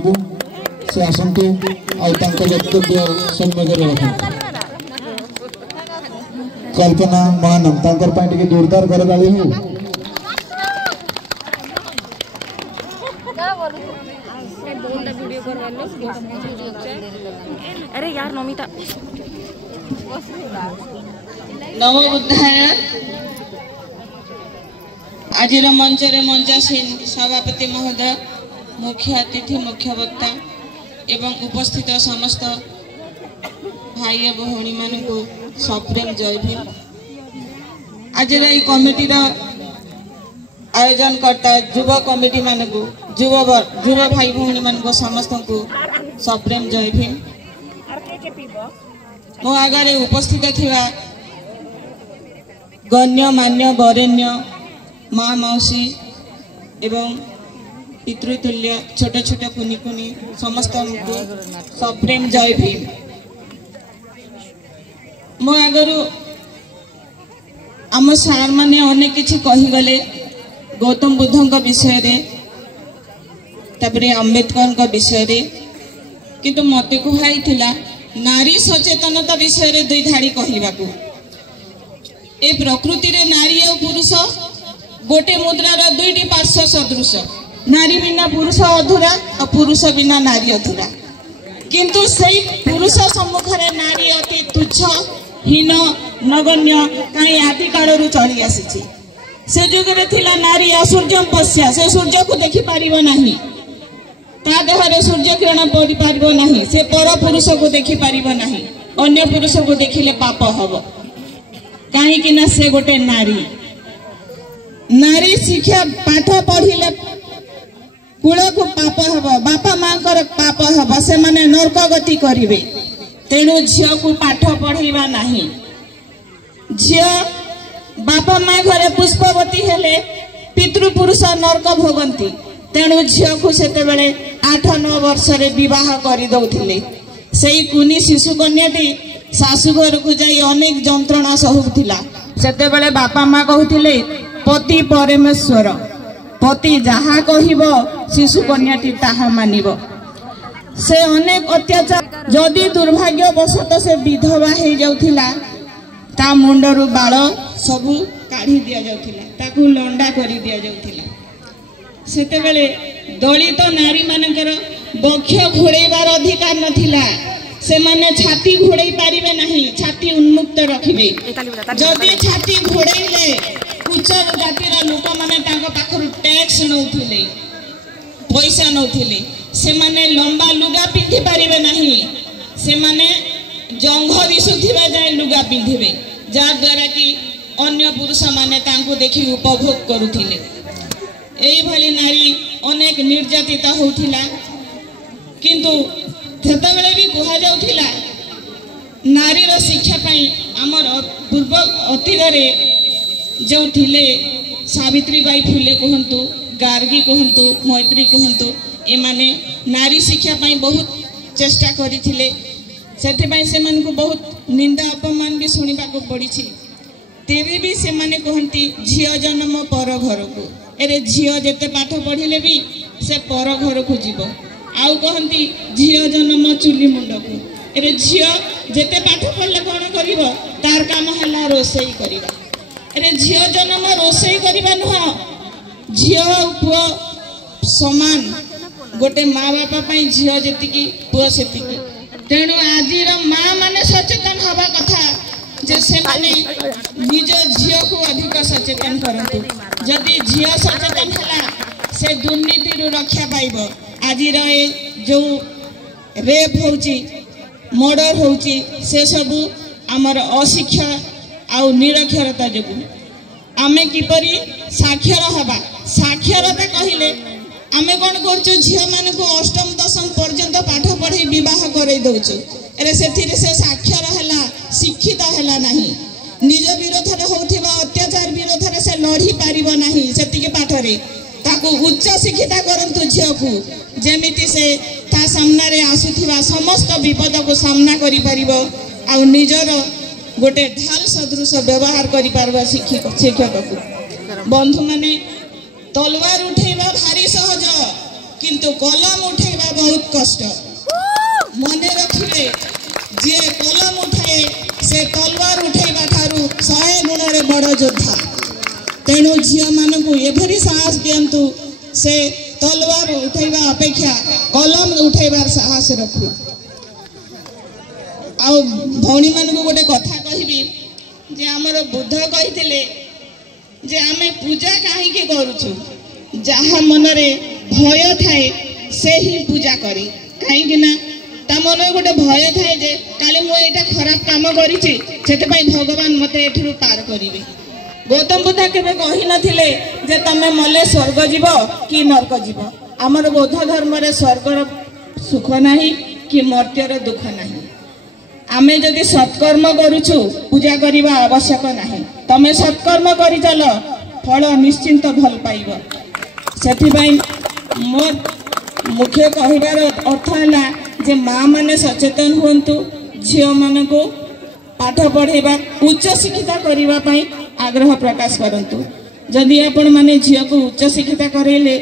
से आसतु वक्तव्य सम्मुख रखु कल्पना महानम टे जोरदार करताली हो अरे यार नमिता नवबुद्धाय आज मंच मंचासीन सभापति महोदय मुख्य अतिथि मुख्य वक्ता एवं उपस्थित समस्त भाई भौणी मान सप्रेम जय भीम। आज कमिटी आयोजन करता युवा कमिटी मान को युवा भाई भौणी मान समस्त को सप्रेम जय भीम। मो आगे उपस्थित थिवा गण्यमान्य वरेण्य माँ मौसी एवं पितृतुल्य छोट छोट कुनी कुनी समस्त को सप्रेम जय भीम। मो आगरू आम सार माने अनेक किछि कहीगले गौतम बुद्धंक विषय रे तबरे अम्बेडकर विषय रे किंतु मते कहैथिला नारी सचेतनता विषय रे दुई धाड़ी कहबाकू। ए प्रकृति रे नारी और पुरुष गोटे मुद्रार दुईटी पार्श्व सदृश। नारी बिना पुरुष अधूरा और पुरुष बिना नारी अधूरा। किंतु सही पुरुष सम्मुख रे नारी अति तुच्छ हीन नगण्य कहीं आदि कालरू चली आसी। से जुगे थिला नारी असूर्यम पश्या से सूर्य को देखि पारिबो नाही ता देहरे सूर्य किरण पड़ी पारिबो नाही से पर पुरुष को देखि पारिबो नाही अन्य पुरुष को देखिले पाप हबो कहीं कि ना से गोटे नारी नारी शिक्षा पाठ पढ़िले कूल को पाप हबो बापा माँ पाप हबो से माने नरक गति करिवे। तेणु झियो को पाठ पढ़ेबा नाही। झियो बापा माँ घरे पुष्पवती हेले पितृपुरुष नरक भोगंती। तेणु झियो को सेते बेले 8-9 वर्ष रे विवाह करि दउथिले। सेई कुनी शिशु कन्याटी शाशु घर को जाई अनेक जंत्रणा सहुथिला। सेते बेले बापा माँ कहथिले पति परमेश्वर पति जहा कहिबो शिशु कन्याटी ताहा मानिबो। से अनेक अत्याचार जदि दुर्भाग्यवशत से विधवा हो जाउथिला ता मुंडरू बाल सबू काढ़ी दिया जाउथिला ताकू लंडा करी दिया जाउथिला। सेते बेले दलित नारी मानकर बक्ष घोड़ेबार अधिकार नथिला। से माने छाती घोड़े पारिबे नहीं छाती उन्मुक्त रखिबे। जदि छाती घोड़ेले उच्च जातिर लोक माने तांको पाखरु टैक्स नउथिले पैसा नउथिले। से माने लंबा लुगा पिंधि पारिबे नहीं से माने जंघ दिसुथिबा जाय लुगा पिंधिबे जा द्वारा कि अन्य पुरुष माने तांको देखि उपभोग करुथिले। एई भली नारी अनेक निर्यातिता होउथिला। किंतु सेतेबेले भी कहा जाउथिला नारीर शिक्षा पाई हमर पूर्व अतीतरे जो थिले सावित्री बाई फुले कहंतु गार्गी कहंतु मैत्री कहंतु एमाने नारी शिक्षा पाई बहुत चेष्टा करिथिले। सेते पाई से मन को बहुत निंदा अपमान भी सुनिबा को पड़ी छी। तेबे भी से माने कहंती झियो जन्म पर घर को। एरे झियो जेते पाठ पढ़िले भी से पर घर को जीवो। आउ कहंती झियो जन्म चुली मुंड को। एरे झियो जेते पाठ पढ़ले कोन करिवो तार काम हला रोसई करिवो। एरे झियो जन्म रोसई करिबा न झियो पुओ समान गोटे माँ बापा पाई झियो जेतिकी पुओ सेतिकी। तेणु आजिर माँ माने सचेतन हवा कथा जे से माने निज झियो को अधिक सचेतन करंतु। जदि झियो सचेतन हला से दुर्नीति रक्षा पाइबो। आजिर जो रेप होउची मर्डर होउची से सबू आमर अशिक्षा आउ निरक्षरता जोगु आमे किपरि साक्षर हवा। साक्षरता कहिले आमे कोन करछु झियो मान को 8म 10म पर्यंत पाठ पढ़ी विवाह करे दउछु। एरे सेथिरे से साक्षर हला शिक्षित हला नाही। निज विरोध रे होथिबा अत्याचार विरोध रे से लड़ी पारिबो नाही। सेतिके पाठ रे ताको उच्च शिक्षिता करंतु झियो को जेमिति से ता सामना रे आसुथिबा समस्त विपद को सामना करि परिबो आ निजर गोटे ढाल सदृश व्यवहार करि पारबो। शिक्षक को बंधु माने तलवार उठेबा भारी सहज किंतु कलम उठेबा बहुत कष्ट मन रखिले जे कलम उठाए से तलवार उठेबा थारू 100 गुण बड़ योद्धा तेणु झील मान को एभरी साहस दिंतु से तलवार उठेबा अपेक्षा कलम उठेबार साहस रखु आ भौणी मान को गोटे कथा कहबी जे हमर बुद्ध कहिथिले जे आमे पूजा काहे के करूछु जहा मनरे भय थाए से ही पूजा करी काहे ना ता मन गोटे भय थाए जे काले मु एटा खराब काम करिछि सेते पई भगवान मते एठिरु पार करिवे गौतम बुद्ध केबे कहि नथिले जे तमे मले स्वर्ग जीव कि नरक जीव हमर बौद्ध धर्म रे स्वर्गर सुख नाही कि मर्त्यर दुख नाही आमे जदि सत्कर्म करूछु पूजा करबा आवश्यक नाही तमे सत्कर्म करि चल फल निश्चिंत भल पाइबो सेथि पई मोर मुख्य कहिबार अर्थ है जे माँ माने सचेतन हुंतु झील मान को पाठ पढ़ेबा उच्च शिक्षिता करने आग्रह प्रकाश करंतु जदि आपण माने झील को उच्च शिक्षिता करेले